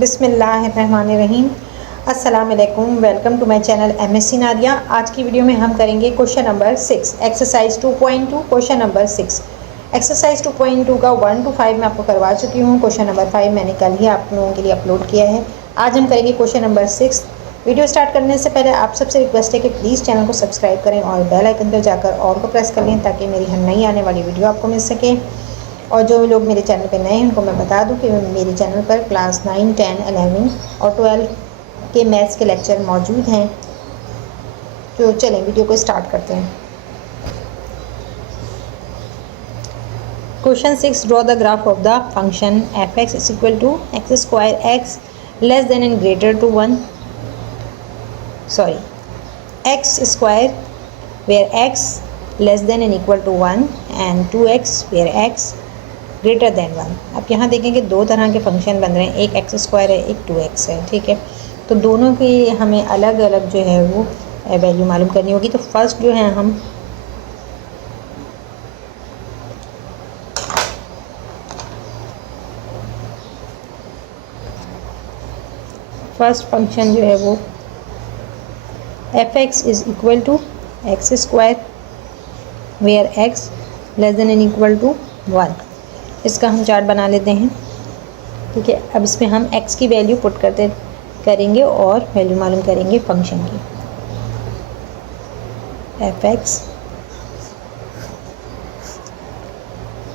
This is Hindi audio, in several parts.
बिस्मिल्लाहिर्रहमानिर्रहीम। अस्सलाम वालेकुम। Welcome to my channel MSc Nadia. आज की वीडियो में हम करेंगे question number 6 exercise 2.2 question number 6। Exercise 2.2 का 1 to 5 मैं आपको करवा चुकी हूँ। क्वेश्चन नंबर 5 मैंने कल ही आप लोगों के लिए अपलोड किया है। आज हम करेंगे क्वेश्चन नंबर 6। वीडियो स्टार्ट करने से पहले आप सबसे रिक्वेस्ट है कि प्लीज़ चैनल को सब्सक्राइब करें और बेल आइकन पर जाकर ऑल को प्रेस कर लें ताकि मेरी हर नई आने वाली वीडियो आपको मिल सके। और जो लोग मेरे चैनल पे नए हैं उनको मैं बता दूं कि मेरे चैनल पर क्लास 9, 10, 11 और 12 के मैथ्स के लेक्चर मौजूद हैं। तो चलें वीडियो को स्टार्ट करते हैं। Question 6, draw the graph of the function f(x) is equal to x² less than and greater to 1 x² where x less than and equal to 1 and 2x where x greater than 1। अब यहाँ देखें कि दो तरह के फंक्शन बन रहे हैं, एक x² है, एक 2x है। ठीक है, तो दोनों की हमें अलग अलग जो है वो वैल्यू मालूम करनी होगी। तो फर्स्ट जो है हम फर्स्ट फंक्शन जो है वो f(x) is equal to x² where x less than and equal to 1। इसका हम चार्ट बना लेते हैं। ठीक है, अब इसमें हम x की वैल्यू पुट करेंगे और वैल्यू मालूम करेंगे फंक्शन की। f(x)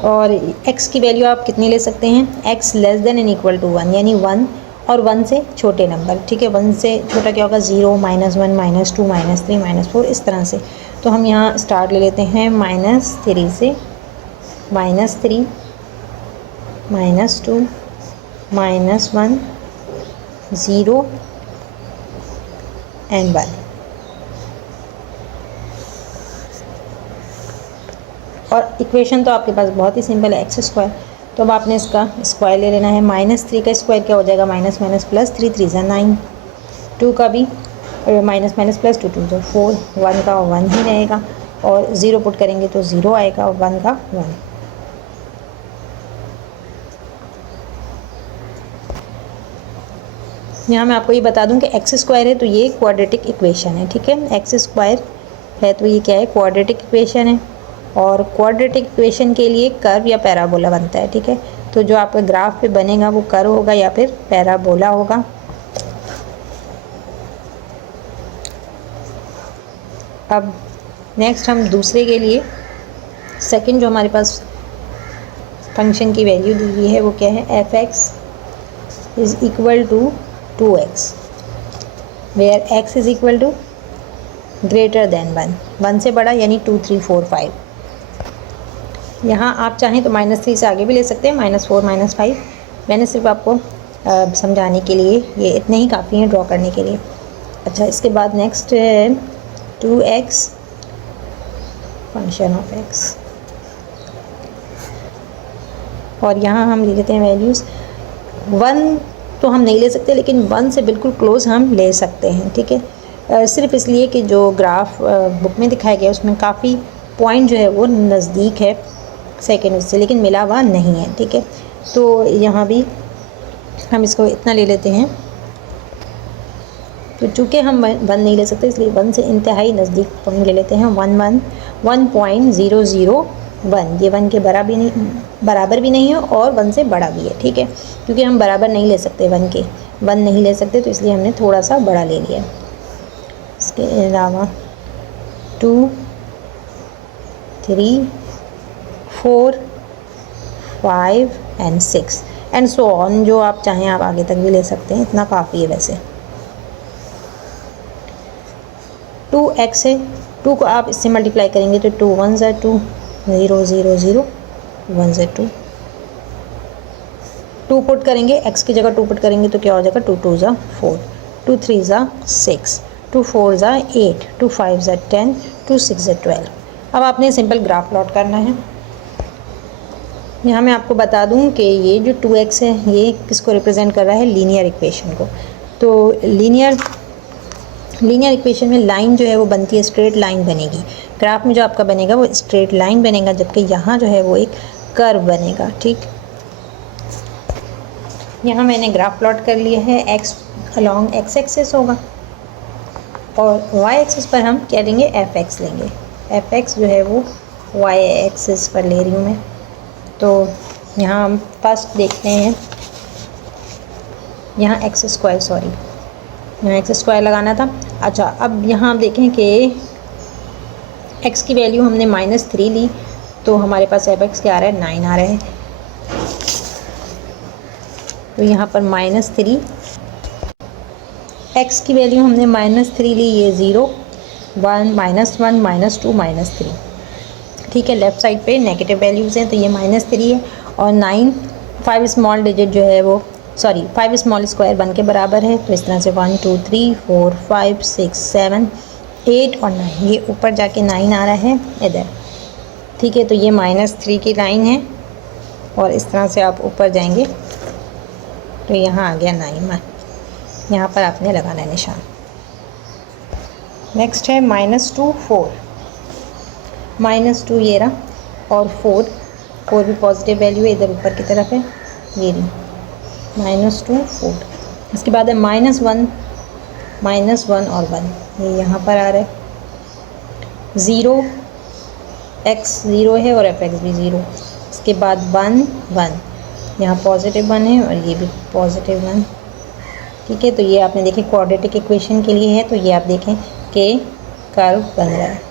और x की वैल्यू आप कितनी ले सकते हैं, x less than and equal to 1 यानी 1 और 1 से छोटे नंबर। ठीक है, 1 से छोटा क्या होगा, 0, -1, -2, -3, -4 इस तरह से। तो हम यहाँ स्टार्ट ले लेते हैं -3 से, -3, -2, -1, 0 एंड 1। और इक्वेशन तो आपके पास बहुत ही सिंपल है, x²। तो अब आपने इसका स्क्वायर ले लेना है। -3 का स्क्वायर क्या हो जाएगा, -, +3, 3 = 9, 2 का भी माइनस प्लस 2, 2 = 4, 1 का 1 ही रहेगा और 0 पुट करेंगे तो 0 आएगा और 1 का 1। यहाँ मैं आपको ये बता दूं कि x² है तो ये क्वाड्रेटिक इक्वेशन है। ठीक है, x² है तो ये क्या है, क्वाड्रेटिक इक्वेशन है। और क्वाड्रेटिक इक्वेशन के लिए कर्व या पैराबोला बनता है। ठीक है, तो जो आपके ग्राफ पे बनेगा वो कर्व होगा या फिर पैराबोला होगा। अब नेक्स्ट हम दूसरे के लिए सेकंड जो हमारे पास फंक्शन की वैल्यू दी हुई है वो क्या है, f(x) is equal to 2x where x is equal to greater than 1 से बड़ा यानी 2, 3, 4, 5। यहाँ आप चाहें तो -3 से आगे भी ले सकते हैं, -4, -5। मैंने सिर्फ आपको समझाने के लिए ये इतने ही काफ़ी हैं ड्रॉ करने के लिए। अच्छा, इसके बाद नेक्स्ट है 2x फंक्शन ऑफ x और यहाँ हम ले लेते हैं वैल्यूज़ 1 तो हम नहीं ले सकते लेकिन 1 से बिल्कुल क्लोज हम ले सकते हैं। ठीक है, सिर्फ इसलिए कि जो ग्राफ बुक में दिखाया गया उसमें काफ़ी पॉइंट जो है वो नज़दीक है सेकेंड उससे, लेकिन मिला हुआ नहीं है। ठीक है, तो यहाँ भी हम इसको इतना ले लेते हैं। तो चूँकि हम 1 नहीं ले सकते इसलिए 1 से इंतहाई नज़दीक पॉइंट ले लेते हैं। 1.001 ये 1 के बराबर भी नहीं है और 1 से बड़ा भी है। ठीक है, क्योंकि हम बराबर नहीं ले सकते 1 नहीं ले सकते तो इसलिए हमने थोड़ा सा बड़ा ले लिया। इसके अलावा 2, 3, 4, 5 एंड 6 एंड सो ऑन। जो आप चाहें आप आगे तक भी ले सकते हैं, इतना काफ़ी है। वैसे 2x है, 2 को आप इससे मल्टीप्लाई करेंगे तो 2 1 = 2, 0 0 0 1 = 2। 2 पुट करेंगे, x की जगह 2 पुट करेंगे तो क्या हो जाएगा, 2 2 = 4, 2 3 = 6, 2 4 = 8, 2 5 = 10, 2 6 = 12। अब आपने सिंपल ग्राफ प्लॉट करना है। यहाँ मैं आपको बता दूँ कि ये जो 2x है ये किसको रिप्रेजेंट कर रहा है, लीनियर इक्वेशन को। तो लीनियर इक्वेशन में लाइन जो है वो बनती है, स्ट्रेट लाइन बनेगी। ग्राफ में जो आपका बनेगा वो स्ट्रेट लाइन बनेगा, जबकि यहाँ जो है वो एक कर्व बनेगा। ठीक, यहाँ मैंने ग्राफ प्लॉट कर लिया है, एक्स अलॉन्ग एक्स एक्सिस होगा और वाई एक्सिस पर हम क्या लेंगे, एफ एक्स लेंगे। एफ एक्स जो है वो वाई एक्सिस पर ले रही हूँ मैं। तो यहाँ हम फर्स्ट देखते हैं, यहाँ एक्स स्क्वायर, सॉरी यहाँ एक्स स्क्वायर लगाना था। अच्छा, अब यहाँ आप देखें कि एक्स की वैल्यू हमने -3 ली, तो हमारे पास एफ एक्स क्या आ रहा है, 9 आ रहा है। तो यहाँ पर -3, एक्स की वैल्यू हमने -3 ली, ये 0 1 -1 -2 -3, ठीक है। लेफ़्ट साइड पे नेगेटिव वैल्यूज़ हैं, तो ये -3 है और 9 5 स्मॉल डिजिट जो है वो, सॉरी 5 स्मॉल स्क्वायर 1 के बराबर है। तो इस तरह से 1 2 3 4 5 6 7 8 और 9, ये ऊपर जाके 9 आ रहा है इधर, ठीक है। तो ये -3 की लाइन है और इस तरह से आप ऊपर जाएंगे तो यहाँ आ गया 9, यहाँ पर आपने लगाना है निशान। नेक्स्ट है -2 4, -2 ये रहा और 4 भी पॉजिटिव वैल्यू है, इधर ऊपर की तरफ है, ये रही -2 4। इसके बाद है -1 और 1, ये यहाँ पर आ रहा है। 0 x 0 है और एफ एक्स भी 0। इसके बाद 1 1, यहाँ पॉजिटिव 1 है और ये भी पॉजिटिव 1, ठीक है। तो ये आपने देखें क्वाड्रेटिक इक्वेशन के लिए है, तो ये आप देखें कि कर्व बन रहा है।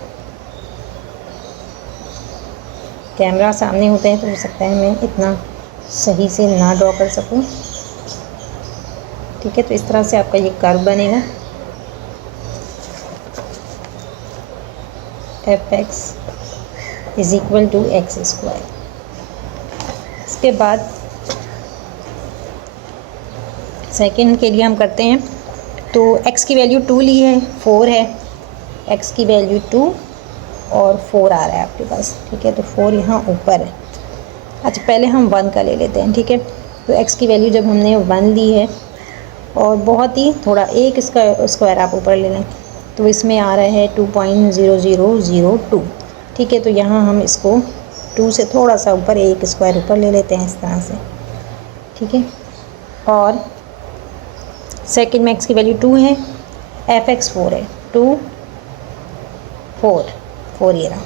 कैमरा सामने होता है तो हो सकता है मैं इतना सही से ना ड्रॉ कर सकूं, ठीक है। तो इस तरह से आपका ये कर्व बनेगा, f x is equal to x square. इसके बाद सेकंड के लिए हम करते हैं, तो x की वैल्यू 2 ली है, 4 है, x की वैल्यू 2 और 4 आ रहा है आपके पास, ठीक है। तो 4 यहाँ ऊपर है। अच्छा, पहले हम 1 का ले लेते हैं, ठीक है। तो x की वैल्यू जब हमने 1 ली है और बहुत ही थोड़ा एक स्क्वायर आप ऊपर ले लें, तो इसमें आ रहा है 2.0002, ठीक है। तो यहाँ हम इसको 2 से थोड़ा सा ऊपर एक स्क्वायर ऊपर ले लेते हैं इस तरह से, ठीक है। और सेकंड में x की वैल्यू 2 है, एफ एक्स 4 है, 2 4 ये रहा।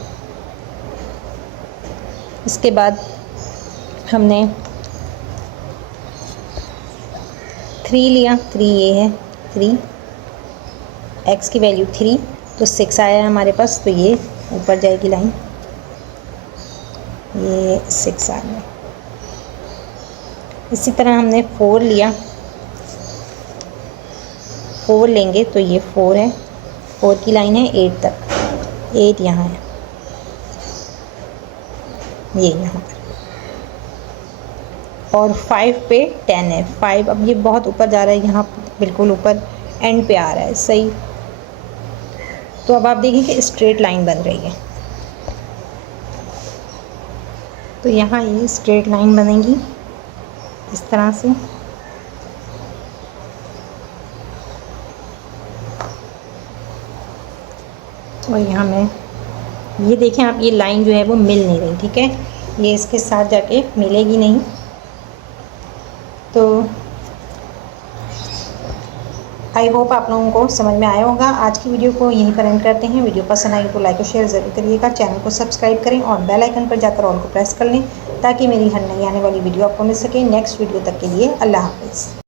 इसके बाद हमने 3 लिया, 3 ये है, 3 x की वैल्यू 3, तो 6 आया है हमारे पास, तो ये ऊपर जाएगी लाइन, ये 6 आ गया। इसी तरह हमने 4 लिया, 4 लेंगे तो ये 4 है, 4 की लाइन है 8 तक, 8 यहाँ है, ये यहाँ पर, और 5 पे 10 है, 5 अब ये बहुत ऊपर जा रहा है, यहाँ बिल्कुल ऊपर एंड पे आ रहा है, सही। तो अब आप देखिए कि स्ट्रेट लाइन बन रही है, तो यहाँ ये स्ट्रेट लाइन बनेगी इस तरह से। और यहाँ मैं ये देखें आप, ये लाइन जो है वो मिल नहीं रही, ठीक है, ये इसके साथ जाके मिलेगी नहीं। तो आई होप आप लोगों को समझ में आया होगा। आज की वीडियो को यहीं पर एंड करते हैं। वीडियो पसंद आई तो लाइक और शेयर ज़रूर करिएगा, चैनल को सब्सक्राइब करें और बेल आइकन पर जाकर ऑल को प्रेस कर लें ताकि मेरी हर नई आने वाली वीडियो आपको मिल सके। नेक्स्ट वीडियो तक के लिए अल्लाह हाफ़िज़।